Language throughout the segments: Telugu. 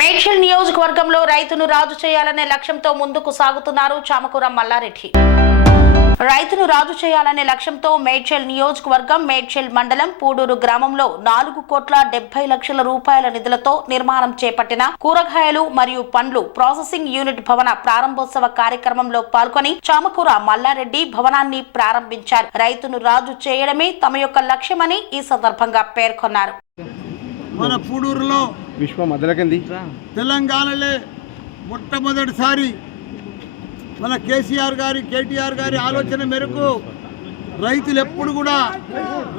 మేడ్చల్ నియోజకవర్గంలో రైతును రాజు చేయాలనే లక్ష్యంతో ముందుకు సాగుతున్నారు చామకూర మల్లారెడ్డి. రైతును రాజు చేయాలనే లక్ష్యంతో మేడ్చల్ నియోజకవర్గం మేడ్చల్ మండలం పూడూరు గ్రామంలో 4,70,00,000 రూపాయల నిధులతో నిర్మాణం చేపట్టిన కూరగాయలు మరియు పండ్లు ప్రాసెసింగ్ యూనిట్ భవన ప్రారంభోత్సవ కార్యక్రమంలో పాల్గొని చామకూర మల్లారెడ్డి భవనాన్ని ప్రారంభించారు. రైతును రాజు చేయడమే తమ యొక్క లక్ష్యమని ఈ సందర్భంగా పేర్కొన్నారు. మన పూడూరులో తెలంగాణలో మొట్టమొదటిసారి మన కేటీఆర్ గారి ఆలోచన మేరకు రైతులు ఎప్పుడు కూడా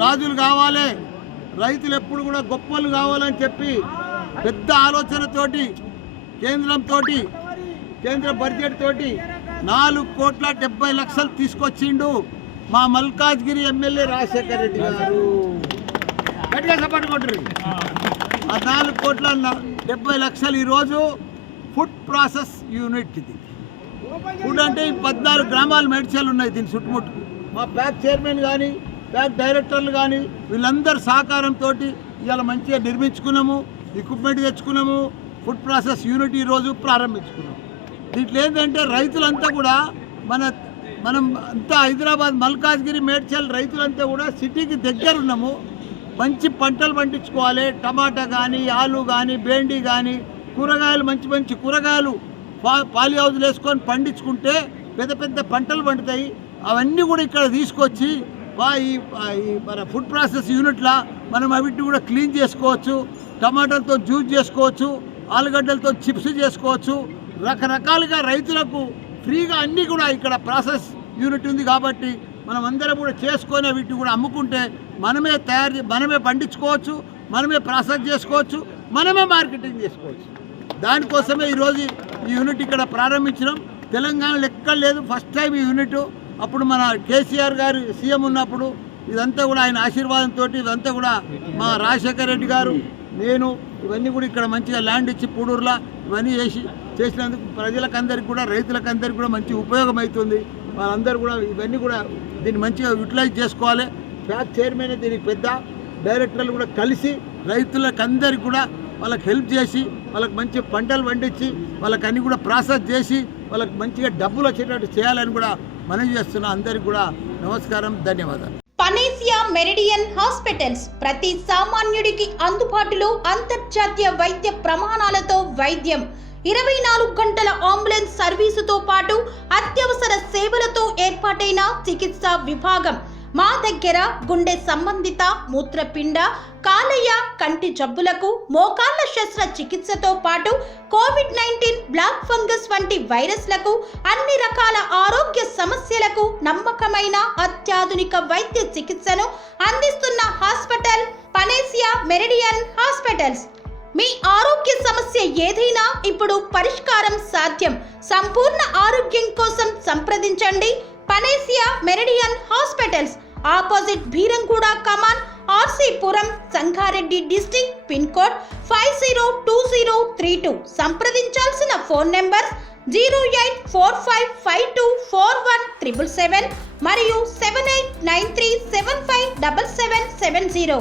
రాజులు కావాలి, రైతులు ఎప్పుడు కూడా గొప్పలు కావాలని చెప్పి పెద్ద ఆలోచనతోటి కేంద్ర బడ్జెట్ తోటి 4,70,00,000 తీసుకొచ్చిండు మా మల్కాజ్గిరి ఎమ్మెల్యే రాజశేఖర్ రెడ్డి గారు. గట్టిగా సపోర్ట్ కొట్టరు. ఆ 4,70,00,000 ఈరోజు ఫుడ్ ప్రాసెస్ యూనిట్. ఇది ఫుడ్ అంటే 14 గ్రామాలు మేడ్చల్ ఉన్నాయి. దీని చుట్టుముట్టుకు మా ప్యాక్ చైర్మన్ కానీ ప్యాక్ డైరెక్టర్లు కానీ వీళ్ళందరూ సహకారంతో ఇవాళ మంచిగా నిర్మించుకున్నాము, ఎక్విప్మెంట్ తెచ్చుకున్నాము. ఫుడ్ ప్రాసెస్ యూనిట్ ఈరోజు ప్రారంభించుకున్నాము. దీంట్లో ఏంటంటే రైతులంతా కూడా మనం అంతా హైదరాబాద్ మల్కాజ్గిరి మేడ్చల్ రైతులంతా కూడా సిటీకి దగ్గర ఉన్నాము. మంచి పంటలు పండించుకోవాలి. టమాటా కానీ, ఆలు కానీ, బేండి కానీ, కూరగాయలు మంచి కూరగాయలు పాలి హౌజులు వేసుకొని పండించుకుంటే పెద్ద పెద్ద పంటలు పండుతాయి. అవన్నీ కూడా ఇక్కడ తీసుకొచ్చి ఈ మన ఫుడ్ ప్రాసెస్ యూనిట్లో మనం అవిటిని కూడా క్లీన్ చేసుకోవచ్చు. టమాటాలతో జ్యూస్ చేసుకోవచ్చు, ఆలుగడ్డలతో చిప్స్ చేసుకోవచ్చు. రకరకాలుగా రైతులకు ఫ్రీగా అన్నీ కూడా ఇక్కడ ప్రాసెస్ యూనిట్ ఉంది. కాబట్టి మనం అందరం కూడా చేసుకొని వీటిని కూడా అమ్ముకుంటే మనమే పండించుకోవచ్చు, మనమే ప్రాసెస్ చేసుకోవచ్చు, మనమే మార్కెటింగ్ చేసుకోవచ్చు. దానికోసమే ఈరోజు ఈ యూనిట్ ఇక్కడ ప్రారంభించడం. తెలంగాణలో ఎక్కడ లేదు, ఫస్ట్ టైం ఈ యూనిట్. అప్పుడు మన కేసీఆర్ గారు సీఎం ఉన్నప్పుడు ఇదంతా కూడా ఆయన ఆశీర్వాదంతో ఇదంతా కూడా మా రాజశేఖర్ రెడ్డి గారు, నేను ఇవన్నీ కూడా ఇక్కడ మంచిగా ల్యాండ్ ఇచ్చి పూడూరులో ఇవన్నీ చేసినందుకు ప్రజలకందరికీ కూడా రైతులకందరికీ కూడా మంచి ఉపయోగం అవుతుంది. వాళ్ళందరూ కూడా ఇవన్నీ కూడా దీన్ని మంచిగా యూటిలైజ్ చేసుకోవాలి. ప్యాక్ చైర్మన్ దీనికి పెద్ద డైరెక్టర్లు కూడా కలిసి రైతులకందరికీ కూడా వాళ్ళకి హెల్ప్ చేసి వాళ్ళకి మంచి పంటలు పండించి వాళ్ళకి అన్ని కూడా ప్రాసెస్ చేసి వాళ్ళకి మంచిగా డబ్బులు వచ్చేటట్టు చేయాలని కూడా మనవి చేస్తున్నా. అందరికీ కూడా నమస్కారం, ధన్యవాదాలు. పనేసియా మెరిడియన్ హాస్పిటల్స్ ప్రతి సామాన్యుడికి అందుబాటులో అంతర్జాతీయ వైద్య ప్రమాణాలతో వైద్యం, 24 గంటల అంబులెన్స్ సర్వీసుతో పాటు అత్యవసర సేవలతో ఏర్పాటైన చికిత్సా విభాగం. మా దగ్గర గుండె సంబంధిత, మూత్రపిండ, కాలేయ, కంటి జబ్బులకు, మోకాళ్ల శస్త్ర చికిత్సతో పాటు కోవిడ్-19, బ్లాక్ ఫంగస్ వంటి వైరస్లకు, అన్ని రకాల ఆరోగ్య సమస్యలకు నమ్మకమైన అత్యాధునిక వైద్య చికిత్సను అందిస్తున్న హాస్పిటల్ పనేసియా మెరిడియన్ హాస్పిటల్స్. మీ ఆరోగ్య సమస్య ఏదైనా ఇప్పుడు పరిష్కారం సాధ్యం. సంపూర్ణ ఆరోగ్యం కోసం సంప్రదించండి panacea meridian hospitals, opposite Bheeramguda Kaman, RC Puram, Sangareddy district, pin code 502032. సంప్రదించాల్సిన ఫోన్ నెంబర్ 0845524177 మరియు 7893757770.